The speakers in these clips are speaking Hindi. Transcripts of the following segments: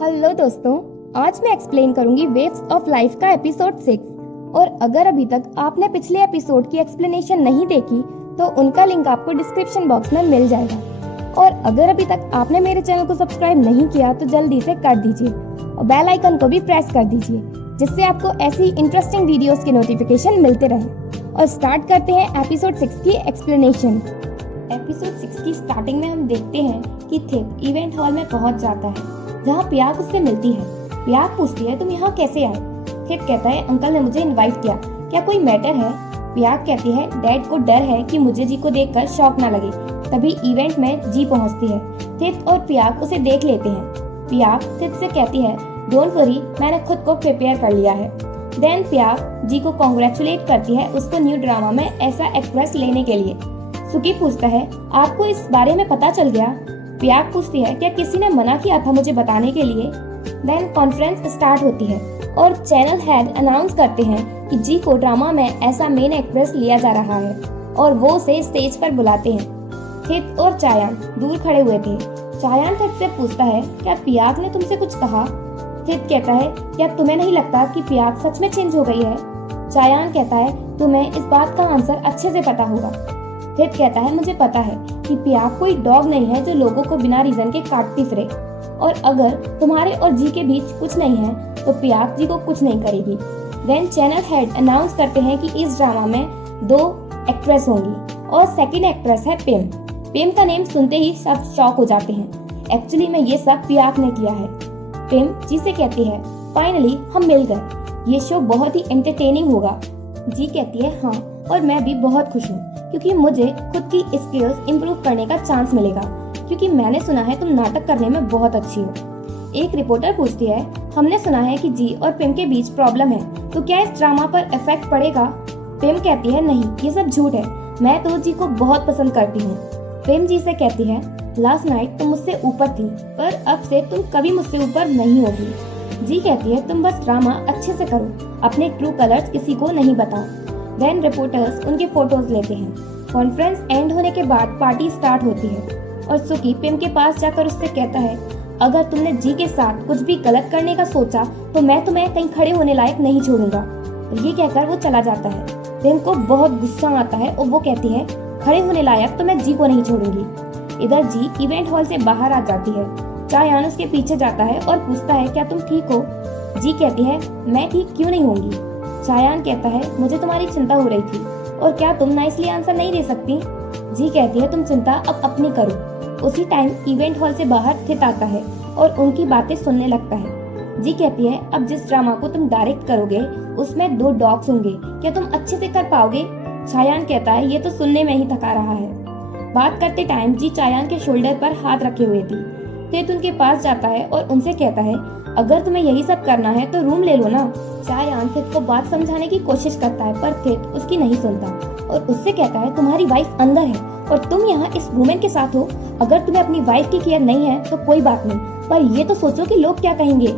हेलो दोस्तों, आज मैं एक्सप्लेन करूंगी वेव्स ऑफ लाइफ का एपिसोड 6। और अगर अभी तक आपने पिछले एपिसोड की एक्सप्लेनेशन नहीं देखी तो उनका लिंक आपको डिस्क्रिप्शन बॉक्स में मिल जाएगा। और अगर अभी तक आपने मेरे चैनल को सब्सक्राइब नहीं किया तो जल्दी से कर दीजिए और बेल आइकन को भी प्रेस कर दीजिए, जिससे आपको ऐसी इंटरेस्टिंग वीडियोस की नोटिफिकेशन मिलते रहे। और स्टार्ट करते हैं एपिसोड 6 की एक्सप्लेनेशन। एपिसोड 6 की स्टार्टिंग में हम देखते हैं कि थिप इवेंट हॉल में पहुंच जाता है, जहाँ पियाक उससे मिलती है। पियाक पूछती है, तुम यहाँ कैसे आए? थिप कहता है, अंकल ने मुझे इनवाइट किया, क्या कोई मैटर है? पियाक कहती है, डैड को डर है कि मुझे जी को देखकर शॉक ना लगे। तभी इवेंट में जी पहुँचती है। थिप और पियाक उसे देख लेते हैं। पियाक थिप से कहती है, डोंट वरी, मैंने खुद को प्रिपेयर कर लिया है। देन पियाक जी को कॉन्ग्रेचुलेट करती है उसको न्यू ड्रामा में ऐसा एक्ट्रेस लेने के लिए। सुकी पूछता है, आपको इस बारे में पता चल गया? पियाक पूछती है, क्या किसी ने मना किया था मुझे बताने के लिए? देन कॉन्फ्रेंस स्टार्ट होती है और चैनल हेड अनाउंस करते हैं कि जी को ड्रामा में ऐसा मेन एक्ट्रेस लिया जा रहा है और वो उसे स्टेज पर बुलाते हैं। थिप और चायान दूर खड़े हुए थे। चायान थिप से पूछता है, क्या पियाक ने तुमसे कुछ कहा? थिप कहता है, क्या तुम्हें नहीं लगता कि पियाक सच में चेंज हो गई है? चायान कहता है, तुम्हें इस बात का आंसर अच्छे से पता होगा। थिप कहता है, मुझे पता है कि पियाक कोई डॉग नहीं है जो लोगों को बिना रीजन के काटती फिरे, और अगर तुम्हारे और जी के बीच कुछ नहीं है तो पियाक जी को कुछ नहीं करेगी। देन चैनल हेड अनाउंस करते हैं कि इस ड्रामा में 2 एक्ट्रेस होंगी और सेकंड एक्ट्रेस है पिम। पिम का नेम सुनते ही सब शॉक हो जाते हैं। एक्चुअली में ये सब पियाक ने किया है। पिम जी से कहती है, फाइनली हम मिल गए, ये शो बहुत ही एंटरटेनिंग होगा। जी कहती है, हाँ, और मैं भी बहुत खुश हूँ क्योंकि मुझे खुद की स्किल्स इम्प्रूव करने का चांस मिलेगा, क्योंकि मैंने सुना है तुम नाटक करने में बहुत अच्छी हो। एक रिपोर्टर पूछती है, हमने सुना है कि जी और पिम के बीच प्रॉब्लम है, तो क्या इस ड्रामा पर इफेक्ट पड़ेगा? पिम कहती है, नहीं, ये सब झूठ है, मैं तो जी को बहुत पसंद करती हूँ। पिम जी से कहती है, लास्ट नाइट तुम मुझसे ऊपर थी, पर अब से तुम कभी मुझसे ऊपर नहीं होगी। जी कहती है, तुम बस ड्रामा अच्छे से करो, अपने ट्रू कलर्स किसी को नहीं बताओ। देन रिपोर्टर्स उनके फोटोज लेते हैं। कॉन्फ्रेंस एंड होने के बाद पार्टी स्टार्ट होती है और सुकी पिम के पास जाकर उससे कहता है, अगर तुमने जी के साथ कुछ भी गलत करने का सोचा तो मैं तुम्हें कहीं खड़े होने लायक नहीं छोड़ूंगा। और ये कहकर वो चला जाता है। पिम को बहुत गुस्सा आता है और वो कहती है, खड़े होने लायक तो मैं जी को नहीं छोड़ूंगी। इधर जी इवेंट हॉल से बाहर आ जाती है। चायान उसके पीछे जाता है और पूछता है, क्या तुम ठीक हो? जी कहती है, मैं ठीक क्यों नहीं होंगी? चायान कहता है, मुझे तुम्हारी चिंता हो रही थी, और क्या तुम नाइसली आंसर नहीं दे सकती? जी कहती है, तुम चिंता अब अपनी करो। उसी टाइम इवेंट हॉल से बाहर थिप आता है और उनकी बातें सुनने लगता है। जी कहती है, अब जिस ड्रामा को तुम डायरेक्ट करोगे उसमें 2 डॉग्स होंगे, क्या तुम अच्छे से कर पाओगे? चायान कहता है, ये तो सुनने में ही थका रहा है। बात करते टाइम जी चायान के शोल्डर पर हाथ रखे हुए थी। थिप उनके पास जाता है और उनसे कहता है, अगर तुम्हें यही सब करना है तो रूम ले लो ना। चायान थिप को बात समझाने की कोशिश करता है, पर थिप उसकी नहीं सुनता और उससे कहता है, तुम्हारी वाइफ अंदर है और तुम यहाँ इस वुमेन के साथ हो। अगर तुम्हें अपनी वाइफ की केयर नहीं है तो कोई बात नहीं, पर ये तो सोचो कि लोग क्या कहेंगे।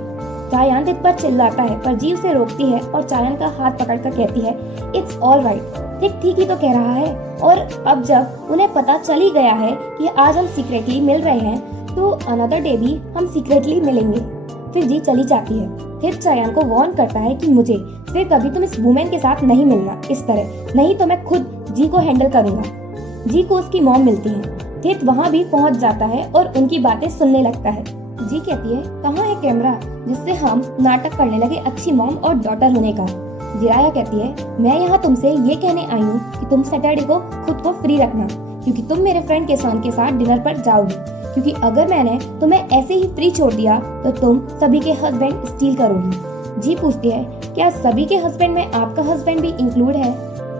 चायान थिप पर चिल्लाता है, पर जी उसे रोकती है और चायान का हाथ पकड़कर कहती है, इट्स ऑल राइट, थिप ठीक ही तो कह रहा है। और अब जब उन्हें पता चल ही गया है कि आज हम सीक्रेटली मिल रहे हैं, तो अनदर डे भी हम सीक्रेटली मिलेंगे। फिर जी चली जाती है। फिर चायान को वार्न करता है कि मुझे फिर कभी तुम इस वुमेन के साथ नहीं मिलना इस तरह, नहीं तो मैं खुद जी को हैंडल करूंगा। जी को उसकी मॉम मिलती है। थिप वहाँ भी पहुँच जाता है और उनकी बातें सुनने लगता है। जी कहती है, कहाँ है कैमरा जिससे हम नाटक करने लगे अच्छी मॉम और डॉटर होने का? जिराया कहती है, मैं यहाँ तुमसे ये कहने आई हूँ कि तुम सैटरडे को खुद को फ्री रखना, क्योंकि तुम मेरे फ्रेंड के सन के साथ डिनर पर जाओगी, क्योंकि अगर मैंने तुम्हें ऐसे ही फ्री छोड़ दिया तो तुम सभी के हस्बैंड स्टील करोगी। जी पूछती है, क्या सभी के हस्बैंड में आपका हस्बैंड भी इंक्लूड है?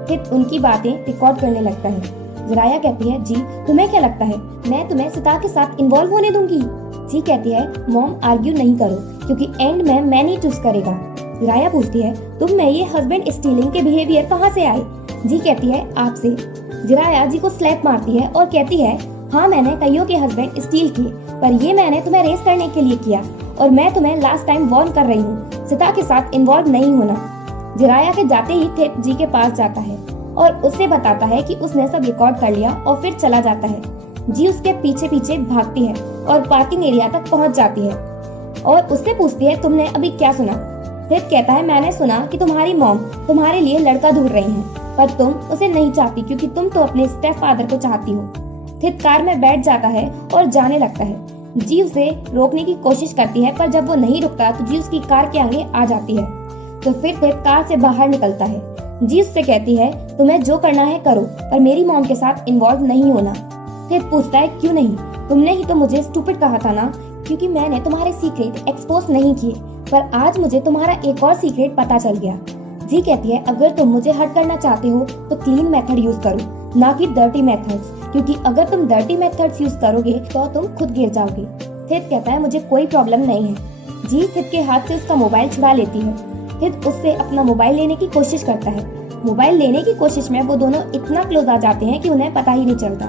थिप उनकी बातें रिकॉर्ड करने लगता है। जिराया कहती है, जी तुम्हें क्या लगता है मैं तुम्हें सितार के साथ इन्वॉल्व होने दूंगी? जी कहती है, मॉम आर्ग्यू नहीं करो, क्योंकि एंड में मैं नहीं चूज करेगा। जिराया पूछती है, तुम में ये हस्बैंड स्टीलिंग के बिहेवियर कहाँ से आए? जी कहती है, आपसे। जिराया जी को स्लैप मारती है और कहती है, हाँ, मैंने कईयों के हस्बैंड स्टील किए, पर ये मैंने तुम्हें रेस करने के लिए किया, और मैं तुम्हें लास्ट टाइम वार्न कर रही हूँ, सिता के साथ इन्वॉल्व नहीं होना। जिराया के जाते ही थिप जी के पास जाता है और उसे बताता है कि उसने सब रिकॉर्ड कर लिया और फिर चला जाता है। जी उसके पीछे पीछे भागती है और पार्किंग एरिया तक पहुंच जाती है। और उससे पूछती है तुमने अभी क्या सुना। थित कहता है मैंने सुना कि तुम्हारी मॉम तुम्हारे लिए लड़का ढूंढ रही हैं, पर तुम उसे नहीं चाहती क्योंकि तुम तो अपने स्टेप फादर को चाहती हो। थित कार में बैठ जाता है और जाने लगता है। जी उसे रोकने की कोशिश करती है, पर जब वो नहीं रुकता तो जी उसकी कार के आगे आ जाती है। तो फिर थित कार से बाहर निकलता है। जी उससे कहती है तुम्हें जो करना है करो, पर मेरी मॉम के साथ इन्वॉल्व नहीं होना। थित पूछता है क्यों नहीं, तुमने ही तो मुझे स्टूपिड कहा था ना, क्योंकि मैंने तुम्हारे सीक्रेट एक्सपोज नहीं किए, पर आज मुझे तुम्हारा एक और सीक्रेट पता चल गया। जी कहती है अगर तुम मुझे हर्ट करना चाहते हो तो क्लीन मेथड यूज करो, ना कि डर्टी मेथड्स, क्योंकि अगर तुम डर्टी मेथड्स यूज करोगे तो तुम खुद गिर जाओगे। थित कहता है मुझे कोई प्रॉब्लम नहीं है। जी थित के हाथ से उसका मोबाइल छुड़ा लेती है। थित उससे अपना मोबाइल लेने की कोशिश करता है। मोबाइल लेने की कोशिश में वो दोनों इतना क्लोज आ जाते हैं कि उन्हें पता ही नहीं चलता,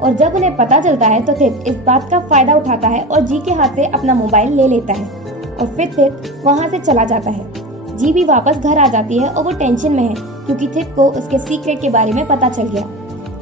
और जब उन्हें पता चलता है तो थित इस बात का फायदा उठाता है और जी के हाथ से अपना मोबाइल ले लेता है, और फिर थित वहाँ से चला जाता है। जी भी वापस घर आ जाती है और वो टेंशन में है क्योंकि थित को उसके सीक्रेट के बारे में पता चल गया।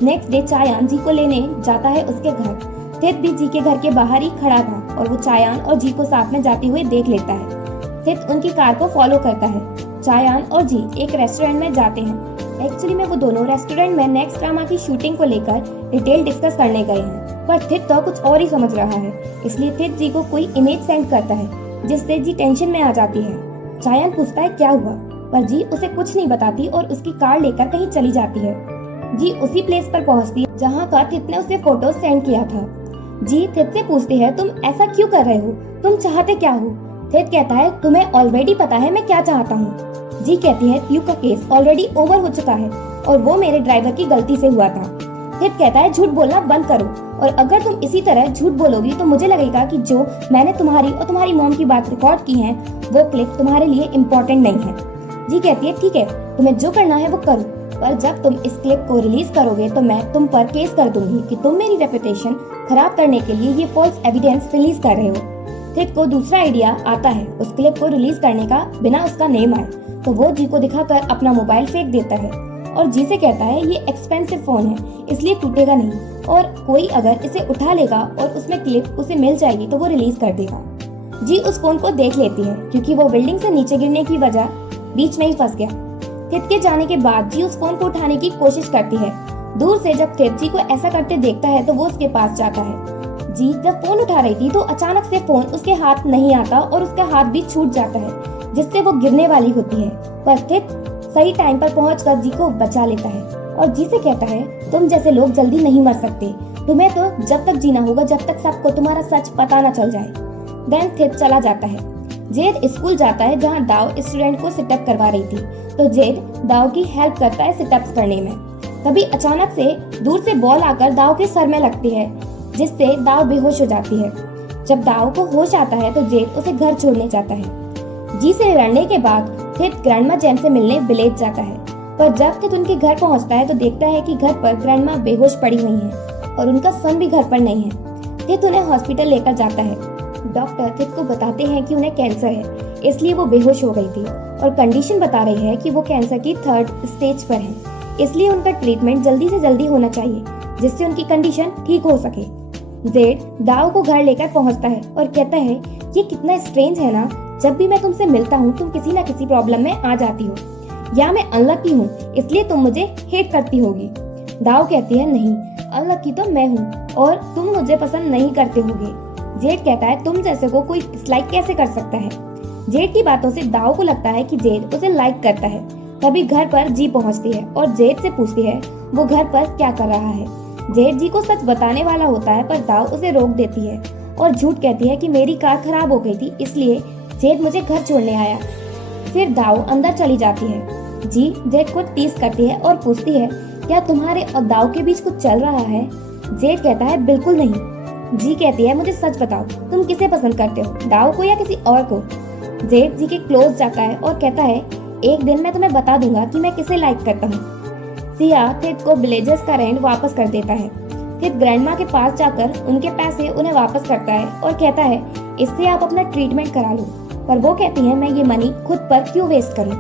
नेक्स्ट डे चायान जी को लेने जाता है उसके घर। थित भी जी के घर के बाहर ही खड़ा था और वो चायान और जी को साथ में जाते हुए देख लेता है। थित उनकी कार को फॉलो करता है। चायान और जी एक रेस्टोरेंट में जाते हैं। एक्चुअली में वो दोनों रेस्टोरेंट में नेक्स्ट ड्रामा की शूटिंग को लेकर डिटेल डिस्कस करने गए हैं, पर थित तो कुछ और ही समझ रहा है, इसलिए थित जी को कोई इमेज सेंड करता है जिससे जी टेंशन में आ जाती है। चायान पूछता है क्या हुआ, पर जी उसे कुछ नहीं बताती और उसकी कार लेकर कहीं चली जाती है। जी उसी प्लेस पर पहुंचती है जहां का थित ने उसे फोटो सेंड किया था। जी थित से पूछती है तुम ऐसा क्यों कर रहे हो, तुम चाहते क्या हो। थित कहता है तुम्हें ऑलरेडी पता है मैं क्या चाहता हूँ। जी कहती है त्यू का केस ऑलरेडी ओवर हो चुका है और वो मेरे ड्राइवर की गलती से हुआ था। थित कहता है झूठ बोलना बंद करो, और अगर तुम इसी तरह झूठ बोलोगी तो मुझे लगेगा कि जो मैंने तुम्हारी और तुम्हारी मॉम की बात रिकॉर्ड की है वो क्लिप तुम्हारे लिए इम्पोर्टेंट नहीं है। जी कहती है ठीक है, तुम्हें जो करना है वो करो, पर जब तुम इस क्लिप को रिलीज करोगे तो मैं तुम पर केस कर दूंगी कि तुम मेरी रेपुटेशन खराब करने के लिए ये फॉल्स एविडेंस रिलीज कर रहे हो। थित को दूसरा आइडिया आता है उस क्लिप को रिलीज करने का बिना उसका नेम आए, तो वो जी को दिखाकर अपना मोबाइल फेंक देता है और जी से कहता है ये एक्सपेंसिव फोन है इसलिए टूटेगा नहीं, और कोई अगर इसे उठा लेगा और उसमें क्लिप उसे मिल जाएगी तो वो रिलीज कर देगा। जी उस फोन को देख लेती है क्योंकि वो बिल्डिंग से नीचे गिरने की वजह बीच में ही फंस गया। थित के जाने के बाद जी उस फोन को उठाने की कोशिश करती है। दूर से जब थित जी को ऐसा करते देखता है तो वो उसके पास जाता है। जी जब फोन उठा रही थी तो अचानक से फोन उसके हाथ नहीं आता और उसका हाथ भी छूट जाता है जिससे वो गिरने वाली होती है, पर थित सही टाइम पर पहुंचकर जी को बचा लेता है और जी से कहता है तुम जैसे लोग जल्दी नहीं मर सकते, तुम्हें तो जब तक जीना होगा जब तक सबको तुम्हारा सच पता न चल जाए। देन थित चला जाता है। जेड स्कूल जाता है जहाँ दाव स्टूडेंट को सिटअप करवा रही थी, तो जेड दाव की हेल्प करता है सिटअप्स करने में। तभी अचानक से दूर से बॉल आकर दाव के सर में लगती है जिससे दाव बेहोश हो जाती है। जब दाव को होश आता है तो जेड उसे घर छोड़ने जाता है। जी से लड़ने के बाद थित ग्रैंडमा जैन से मिलने विलेज जाता है, पर जब थित उनके घर पहुंचता है तो देखता है कि घर पर ग्रैंडमा बेहोश पड़ी हुई हैं और उनका सन भी घर पर नहीं है। थित उन्हें हॉस्पिटल लेकर जाता है। डॉक्टर थित को बताते हैं कि उन्हें कैंसर है, इसलिए वो बेहोश हो गई थी और कंडीशन बता रही है कि वो कैंसर की 3rd स्टेज पर है, इसलिए उनका ट्रीटमेंट जल्दी से जल्दी होना चाहिए जिससे उनकी कंडीशन ठीक हो सके। जेड दाव को घर लेकर पहुंचता है और कहता है ये कितना स्ट्रेंज है ना, जब भी मैं तुमसे मिलता हूँ तुम किसी न किसी प्रॉब्लम में आ जाती हो, या मैं अनलकी हूँ इसलिए तुम मुझे हेट करती होगी। दाव कहती है नहीं, अनलकी तो मैं हूँ और तुम मुझे पसंद नहीं करते होगे। जेड कहता है तुम जैसे को कोई डिसलाइक कैसे कर सकता है। जेड की बातों से दाव को लगता है कि जेड उसे लाइक करता है। तभी घर पर जी पहुंचती है और जेड से पूछती है वो घर पर क्या कर रहा है। जेड जी को सच बताने वाला होता है, पर दाव उसे रोक देती है और झूठ कहती है कि मेरी कार खराब हो गई थी इसलिए जेड मुझे घर छोड़ने आया। फिर दाव अंदर चली जाती है। जी जेड को टीज करती है और पूछती है क्या तुम्हारे और दाव के बीच कुछ चल रहा है। जेड कहता है बिल्कुल नहीं। जी कहती है मुझे सच बताओ तुम किसे पसंद करते हो, दाव को या किसी और को। जेड जी के क्लोज जाता है और कहता है एक दिन मैं तुम्हें बता दूंगा कि मैं किसे लाइक करता हूँ। सिया थित को विलेजर्स का रेंट वापस कर देता है। थित ग्रैंडमा के पास जाकर उनके पैसे उन्हें वापस करता है और कहता है इससे आप अपना ट्रीटमेंट करा लो, पर वो कहती है मैं ये मनी खुद पर क्यों वेस्ट करूं।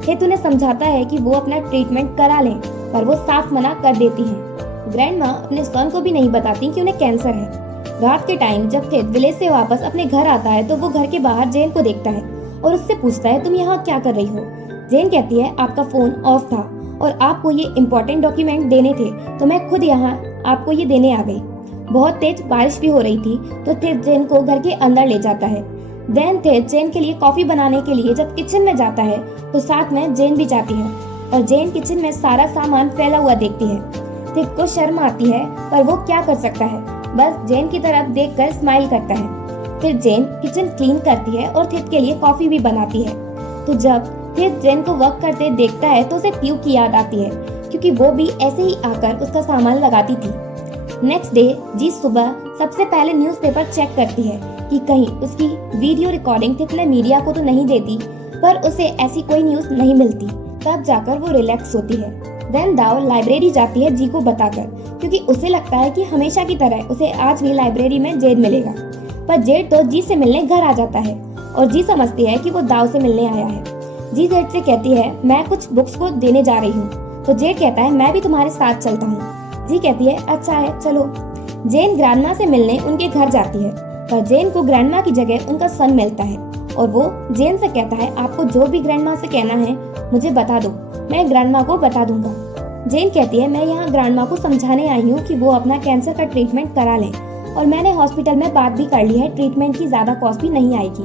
थित उन्हें समझाता है कि वो अपना ट्रीटमेंट करा लें, पर वो साफ मना कर देती हैं। ग्रैंडमा अपने सन को भी नहीं बताती कि उन्हें कैंसर है। रात के टाइम जब थित विलेज से वापस अपने घर आता है तो वो घर के बाहर जेन को देखता है और उससे पूछता है, तुम यहाँ क्या कर रही हो? जेन कहती है, आपका फोन ऑफ था और आपको ये इम्पोर्टेंट डॉक्यूमेंट देने थे तो मैं खुद यहाँ आपको ये देने आ गई। बहुत तेज बारिश भी हो रही थी तो थित जेन को घर के अंदर ले जाता है। देन थित जेन के लिए कॉफी बनाने के लिए जब किचन में जाता है तो साथ में जेन भी जाती है और जेन किचन में सारा सामान फैला हुआ देखती है। थित को शर्म आती है पर वो क्या कर सकता है, बस जेन की तरफ देखकर स्माइल करता है। फिर जेन किचन क्लीन करती है और थित के लिए कॉफी भी बनाती है। तो जब थित जेन को वर्क करते देखता है तो उसे त्यू की याद आती है क्योंकि वो भी ऐसे ही आकर उसका सामान लगाती थी। नेक्स्ट डे जी सुबह सबसे पहले न्यूज़पेपर चेक करती है कि कहीं उसकी वीडियो रिकॉर्डिंग थित ने मीडिया को तो नहीं देती, पर उसे ऐसी कोई न्यूज नहीं मिलती। तब जाकर वो रिलैक्स होती है। देन दाव लाइब्रेरी जाती है जी को बताकर, क्योंकि उसे लगता है कि हमेशा की तरह उसे आज भी लाइब्रेरी में जेड मिलेगा। पर जेड तो जी से मिलने घर आ जाता है और जी समझती है कि वो दाव से मिलने आया है। जी जेड से कहती है, मैं कुछ बुक्स को देने जा रही हूँ। तो जेड कहता है, मैं भी तुम्हारे साथ चलता हूँ। जी कहती है, अच्छा है चलो। जेन ग्रैंडमा से मिलने उनके घर जाती है, पर जेन को ग्रैंडमा की जगह उनका सन मिलता है और वो जेन से कहता है, आपको जो भी ग्रैंडमा से कहना है मुझे बता दो, मैं ग्रैंडमा को बता दूंगा। जेन कहती है, मैं यहाँ ग्रैंडमा को समझाने आई हूँ कि वो अपना कैंसर का ट्रीटमेंट करा लें और मैंने हॉस्पिटल में बात भी कर ली है, ट्रीटमेंट की ज्यादा कॉस्ट भी नहीं आएगी।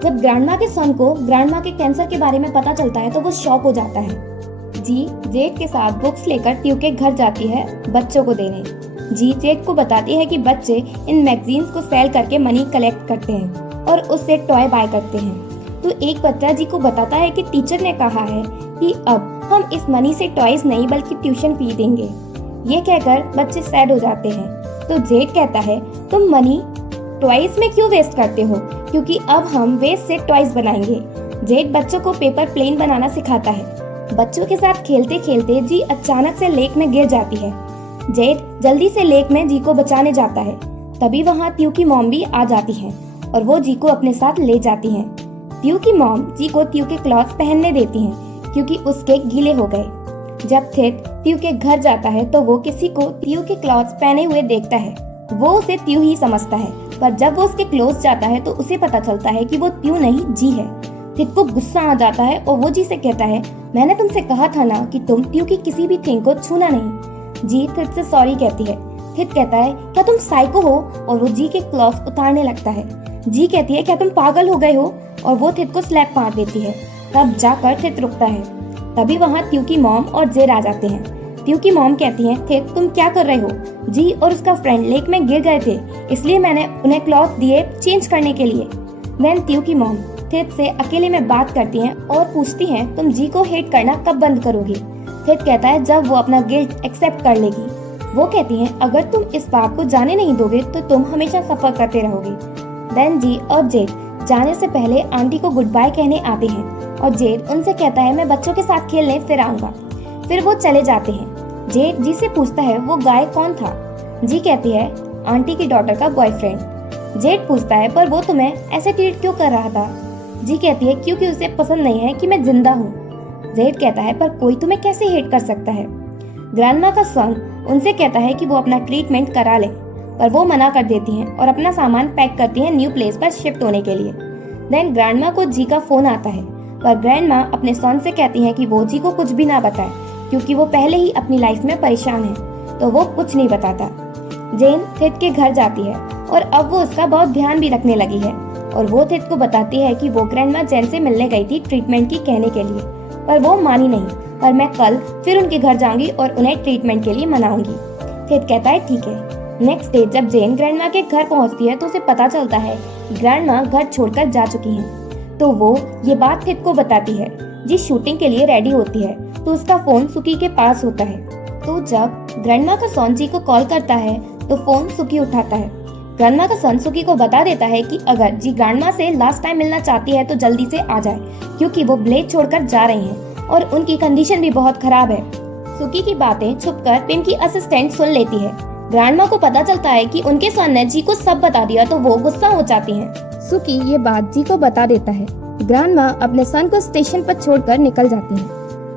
जब ग्रैंडमा के सन को ग्रैंडमा के कैंसर के बारे में पता चलता है तो वो शॉक हो जाता है। जी जेड के साथ बुक्स लेकर त्यू के घर जाती है बच्चों को देने। जी जेड को बताती है कि बच्चे इन मैगजीन्स को सेल करके मनी कलेक्ट करते हैं और उससे टॉय बाय करते हैं। तो एक बच्चा जी को बताता है कि टीचर ने कहा है कि अब हम इस मनी से टॉयज नहीं बल्कि ट्यूशन फी देंगे। ये कहकर बच्चे सैड हो जाते हैं। तो जेड कहता है, तुम मनी टॉयज में क्यों वेस्ट करते हो, क्योंकि अब हम वेस्ट से टॉयज बनाएंगे। जेड बच्चों को पेपर प्लेन बनाना सिखाता है। बच्चों के साथ खेलते खेलते जी अचानक से लेक में गिर जाती है। जेड जल्दी से लेक में जी को बचाने जाता है। तभी वहाँ त्यू की मॉम भी आ जाती है और वो जी को अपने साथ ले जाती हैं। त्यू की मॉम जी को त्यू के क्लॉथ पहनने देती हैं क्योंकि उसके गीले हो गए। जब थित त्यू के घर जाता है तो वो किसी को त्यू के क्लॉथ्स पहने हुए देखता है। वो उसे त्यू ही समझता है, पर जब वो उसके क्लोज जाता है तो उसे पता चलता है कि वो त्यू नहीं जी है। थित को गुस्सा आ जाता है और वो जी से कहता है, मैंने तुमसे कहा था ना कि तुम त्यू की किसी भी थिंग को छूना नहीं। जी थित से सॉरी कहती है। थित कहता है, क्या तुम साइको हो, और वो जी के क्लॉथ्स उतारने लगता है। जी कहती है, क्या तुम पागल हो गए हो, और वो थित को स्लैप मार देती है। तब जाकर थित रुकता है। तभी वहाँ त्यू की मॉम और जेड आ जाते हैं। त्यू की मॉम कहती है, थित तुम क्या कर रहे हो, जी और उसका फ्रेंड लेक में गिर गए थे इसलिए मैंने उन्हें क्लॉथ दिए चेंज करने के लिए। देन त्यू की मॉम थित से अकेले में बात करती हैं और पूछती हैं, तुम जी को हेट करना कब बंद करोगी। थित कहता है, जब वो अपना गिल्ट एक्सेप्ट कर लेगी। वो कहती हैं, अगर तुम इस बात को जाने नहीं दोगे तो तुम हमेशा सफर करते रहोगे। देन जी और जेड जाने से पहले आंटी को गुड बाय कहने आते हैं और जेड उनसे कहता है, मैं बच्चों के साथ खेलने फिर आऊंगा। फिर वो चले जाते हैं। जेड जी से पूछता है, वो गाय कौन था। जी कहती है, आंटी की डॉटर का बॉयफ्रेंड। जेड पूछता है, पर वो तुम्हें ऐसे ट्रीट क्यों कर रहा था। जी कहती है, क्योंकि उसे पसंद नहीं है कि मैं जिंदा हूँ। जेड कहता है, पर कोई तुम्हें कैसे हेट कर सकता है। ग्रैंडमा का सन उनसे कहता है कि वो अपना ट्रीटमेंट करा ले, पर वो मना कर देती हैं और अपना सामान पैक करती हैं न्यू प्लेस पर शिफ्ट होने के लिए। देन ग्रैंडमा को जी का फोन आता है, पर ग्रैंडमा अपने सन से कहती हैं कि वो जी को कुछ भी ना बताए क्योंकि वो पहले ही अपनी लाइफ में परेशान है, तो वो कुछ नहीं बताता। जेन थित के घर जाती है और अब वो उसका बहुत ध्यान भी रखने लगी है और वो थित को बताती है कि वो ग्रैंडमा जेन से मिलने गई थी ट्रीटमेंट की कहने के लिए, पर वो मानी नहीं, पर मैं कल फिर उनके घर जाऊंगी और उन्हें ट्रीटमेंट के लिए मनाऊंगी। थित कहता है, ठीक है। नेक्स्ट डे जब जेन ग्रैंडमा के घर पहुंचती है तो उसे पता चलता है ग्रैंडमा घर छोड़कर जा चुकी हैं। तो वो ये बात थित को बताती है। जी शूटिंग के लिए रेडी होती है तो उसका फोन सुकी के पास होता है। तो जब ग्रैंडमा का सन जी को कॉल करता है तो फोन सुकी उठाता है। ग्रैंडमा का सन सुकी को बता देता है कि अगर जी ग्रैंडमा से लास्ट टाइम मिलना चाहती है तो जल्दी से आ जाए क्योंकि वो ब्लेड छोड़कर जा रही हैं और उनकी कंडीशन भी बहुत खराब है। सुकी की बातें छुपकर पिम की असिस्टेंट सुन लेती है। ग्रैंडमा को पता चलता है कि उनके सन ने जी को सब बता दिया तो वो गुस्सा हो जाती हैं। सुकी ये बात जी को बता देता है। ग्रैंडमा अपने सन को स्टेशन पर छोड़कर निकल जाती है,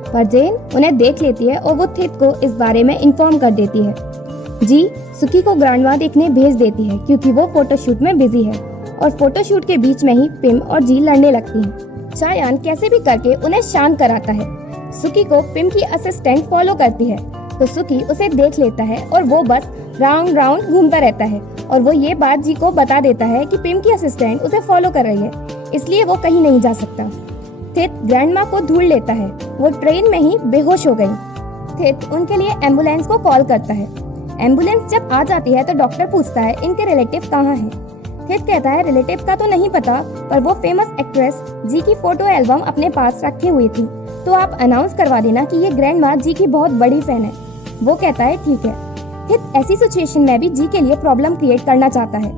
पर जेन उन्हें देख लेती है और वो थित को इस बारे में इन्फॉर्म कर देती है। जी सुकी को ग्रैंडमा देखने भेज देती है क्योंकि वो फोटोशूट में बिजी है और फोटोशूट के बीच में ही पिम और जी लड़ने लगती हैं। चायान कैसे भी करके उन्हें शांत कराता है। सुकी को पिम की असिस्टेंट फॉलो करती है तो सुकी उसे देख लेता है और वो बस राउंड राउंड घूमता रहता है और वो ये बात जी को बता देता है कि पिम की असिस्टेंट उसे फॉलो कर रही है, इसलिए वो कहीं नहीं जा सकता। थित ग्रैंडमा को ढूंढ लेता है, वो ट्रेन में ही बेहोश हो गई। थित उनके लिए एम्बुलेंस को कॉल करता है। एम्बुलेंस जब आ जाती है तो डॉक्टर पूछता है इनके रिलेटिव कहाँ हैं। थित कहता है रिलेटिव का तो नहीं पता, पर वो फेमस एक्ट्रेस जी की फोटो एल्बम अपने पास रखे हुई थी, तो आप अनाउंस करवा देना कि ये ग्रैंडमा जी की बहुत बड़ी फैन है। वो कहता है ठीक है। थित ऐसी सिचुएशन में भी जी के लिए प्रॉब्लम क्रिएट करना चाहता है।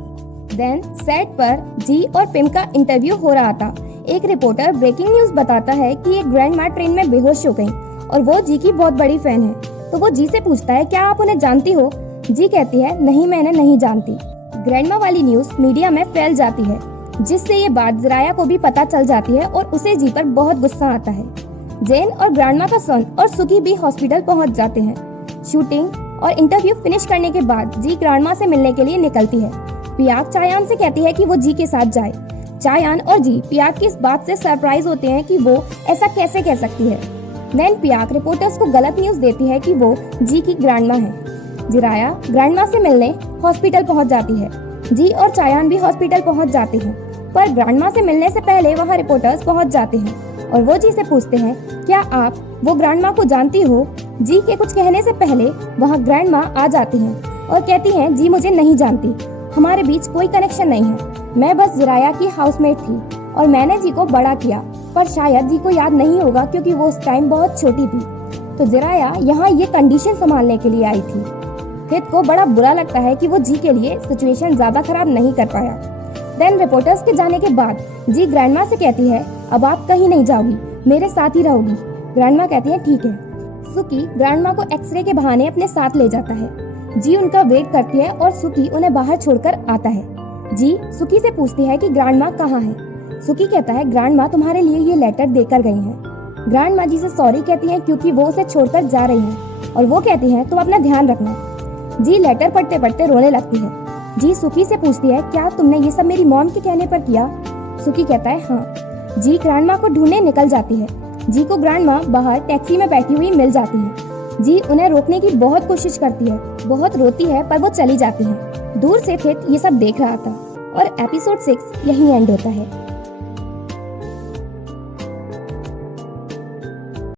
देन सेट पर जी और पिम का इंटरव्यू हो रहा था। एक रिपोर्टर ब्रेकिंग न्यूज बताता है कि ये ग्रैंडमा ट्रेन में बेहोश हो गई और वो जी की बहुत बड़ी फैन है। तो वो जी से पूछता है क्या आप उन्हें जानती हो। जी कहती है नहीं, मैं इन्हें नहीं जानती। ग्रैंडमा वाली न्यूज मीडिया में फैल जाती है, जिससे ये बात ज़राया को भी पता चल जाती है और उसे जी पर बहुत गुस्सा आता है। जेन और ग्रैंडमा का सन और सुकी भी हॉस्पिटल पहुंच जाते हैं। शूटिंग और इंटरव्यू फिनिश करने के बाद जी ग्रैंडमा से मिलने के लिए निकलती है। पियाक चायान से कहती है कि वो जी के साथ जाए। चायान और जी पियाक की इस बात से सरप्राइज होते हैं कि वो ऐसा कैसे कह सकती है। देन पियाक रिपोर्टर्स को गलत न्यूज देती है कि वो जी की ग्रैंडमा है। जिराया ग्रैंडमा से मिलने हॉस्पिटल पहुंच जाती है। जी और चायान भी हॉस्पिटल पहुंच जाते हैं, पर ग्रैंडमा से मिलने से पहले वहां रिपोर्टर्स पहुंच जाते हैं और वो जी से पूछते हैं क्या आप वो ग्रैंडमा को जानती हो। जी के कुछ कहने से पहले वहां ग्रैंडमा आ जाती हैं और कहती हैं जी मुझे नहीं जानती, हमारे बीच कोई कनेक्शन नहीं है, मैं बस जिराया की हाउसमेट थी और मैंने जी को बड़ा किया, पर शायद जी को याद नहीं होगा क्योंकि वो उस टाइम बहुत छोटी थी। तो जिराया यहाँ ये कंडीशन संभालने के लिए आई थी। थित को बड़ा बुरा लगता है कि वो जी के लिए सिचुएशन ज्यादा खराब नहीं कर पाया। देन रिपोर्टर्स के जाने के बाद जी ग्रैंडमा से कहती है अब आप कहीं नहीं जाओगी, मेरे साथ ही रहोगी। ग्रैंडमा कहती है ठीक है। सुकी ग्रैंडमा को एक्सरे के बहाने अपने साथ ले जाता है। जी उनका वेट करती है और सुकी उन्हें बाहर छोड़कर आता है। जी सुकी से पूछती है कि ग्रैंडमा कहाँ है। सुकी कहता है ग्रैंडमा तुम्हारे लिए ये लेटर देकर गई हैं। ग्रैंडमा जी से सॉरी कहती हैं क्योंकि वो उसे छोड़कर जा रही हैं और वो कहती हैं तुम अपना ध्यान रखना। जी लेटर पढ़ते पढ़ते रोने लगती है। जी सुकी से पूछती है क्या तुमने ये सब मेरी मॉम के कहने पर किया। सुकी कहता है हाँ। जी ग्रैंडमा को ढूंढने निकल जाती है। जी को ग्रैंडमा बाहर टैक्सी में बैठी हुई मिल जाती है। जी उन्हें रोकने की बहुत कोशिश करती है, बहुत रोती है, पर वो चली जाती है। दूर से थित ये सब देख रहा था और एपिसोड 6 यहीं एंड होता है।